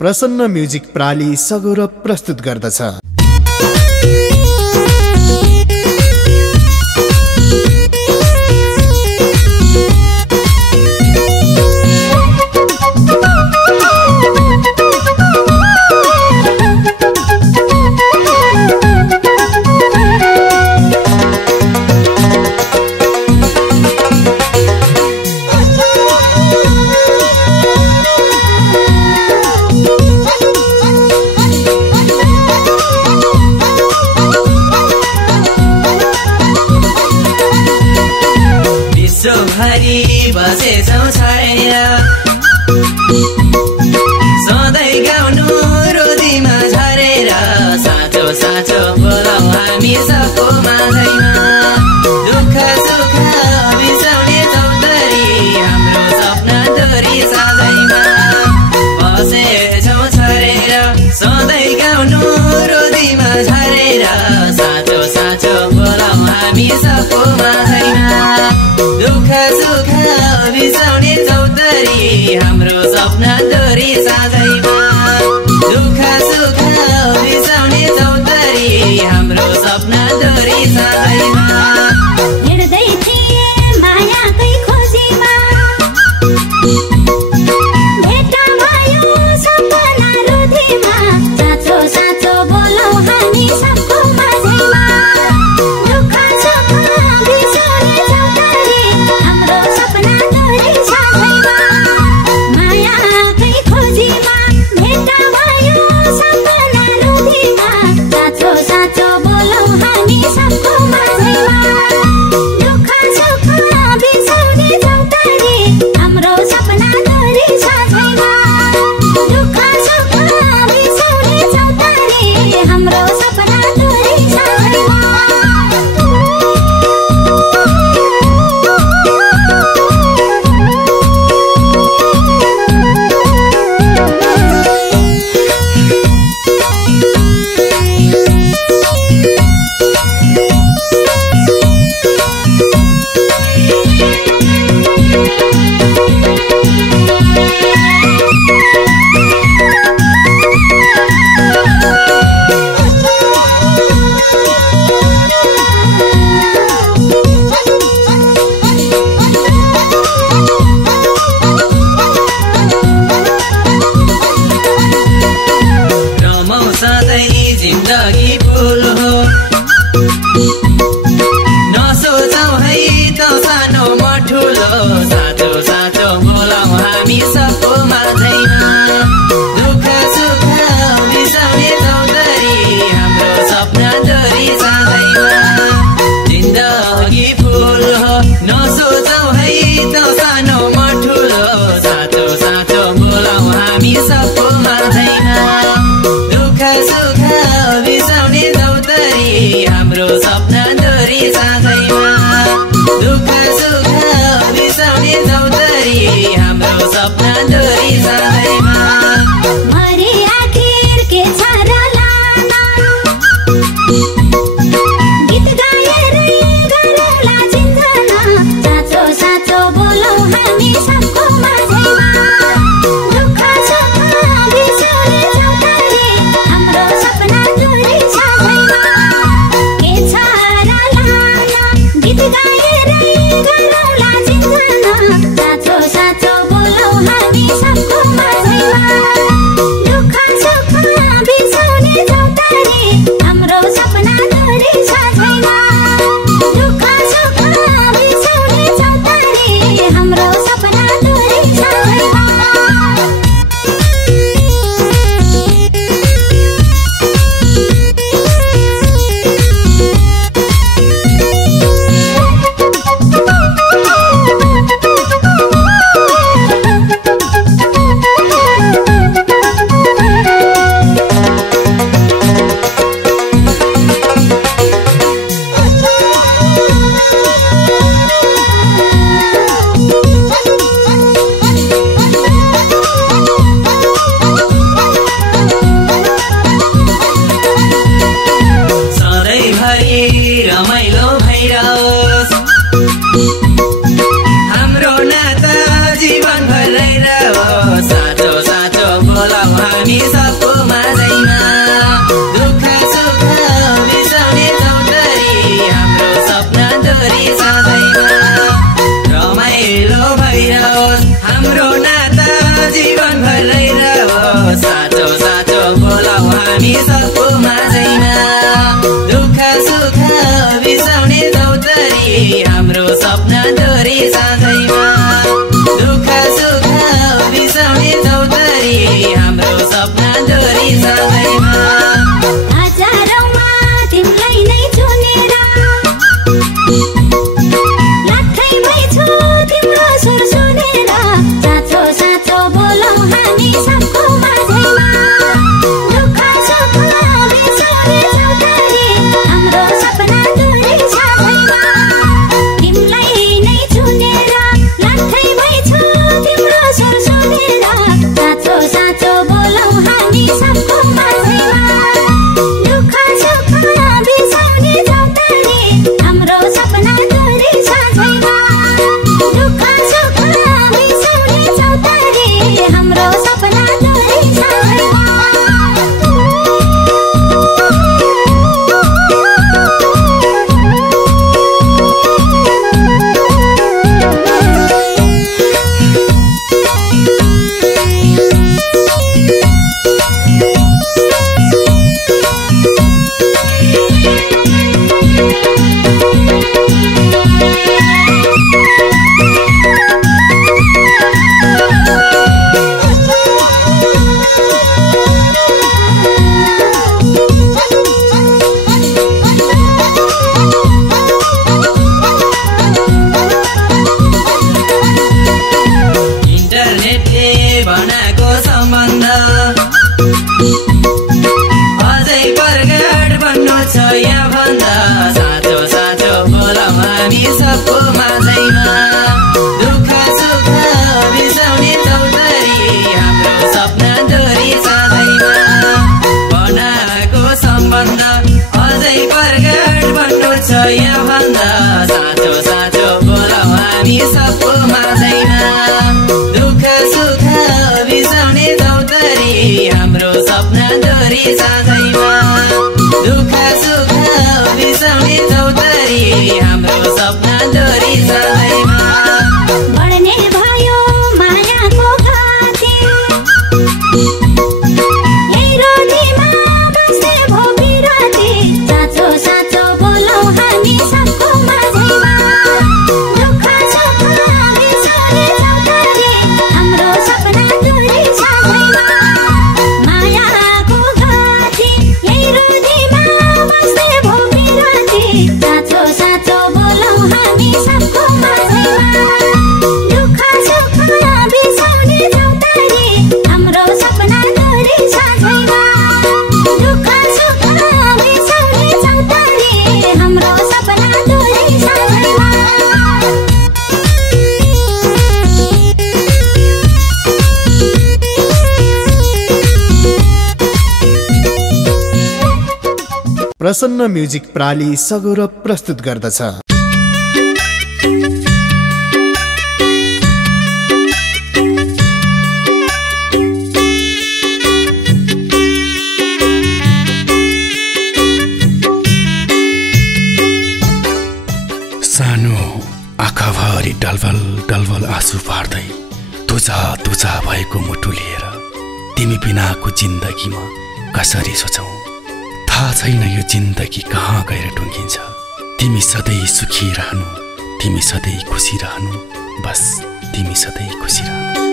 प्रसन्न म्युजिक प्राली सगौरव प्रस्तुत गर्दछ। हरि बसेछौ छाएर सधैँ गाउनु रोदीमा झरेर साँचो साँचो बोलाउ हामी सबको माझैमा दुःख सुख बिसाउने चौधरी हाम्रो सपना डोरी साझैमा बसेछौ छरेर सधैँ गाउनु रोदीमा झरेर साँचो साँचो बोलाउ हामी सबको माझैमा दुःख सुख बिसाउने चौधरी हाम्रो सपना डोरी साझैमा दुःख सुख बिसाउने चौधरी हाम्रो सपना डोरी साझैमा हिँड्दै थिए मायाकै खोजीमा भेट भयो सपना रुधिमा साँचो साँचो बोलौ हामी सबको माझैमा दुःख सुख बिसाउने चौधरी हाम्रो सपना डोरी साझैमा मायाकै खोजीमा भेट भयो सपना रुधिमा साँचो साँचो बोलौ हामी सबको माझैमा दुःख सुख बिसाउने चौधरी हाम्रो सपना डोरी साझैमा दुःख सुख बिसाउने चौधरी हाम्रो सपना डोरी साझैमा जिन्दगी फुल हो नसोचौ है त सानो म ठुलो साँचो साँचो बोलाउ हामी सबको माझैमा दुःख सुख बिसाउने चौधरी हाम्रो सपना डोरी साझैमा जिन्दगी फुल हो नसोचौ है त सानो म ठुलो साँचो साँचो बोलाउ हामी सबको माझैमा दुःख सुख बिसाउने हामी सबको माझैमा दुःख सुख बिसाउने चौधरी हाम्रो सपना दोरी सधैँमा रमाइलो भइरहोस् हाम्रो नाता जीवनभर रहिरहोस् साँचो साँचो बोलाऊ हामी सबको माझैमा दुःख सुख बिसाउने चौधरी हाम्रो सपना दोरी सधैँमा दुःख सुख बिसाउने चौधरी हाम्रो सपना दोरी सधैँमा प्रसन्न म्युजिक प्राली सगौरव प्रस्तुत गर्दछ। सानो आँखाभरि डलवल डलवल आँसु पार्दै तुझा तुझा भएको मुटु लिएर तिमी बिनाको जिन्दगीमा कसरी सोचौं। थाहा छैन यो जिन्दगी कहाँ गएर टुङ्गिन्छ। तिमी सधैँ सुखी रहनु, तिमी सधैँ खुसी रहनु, बस तिमी सधैँ खुसी रहनु।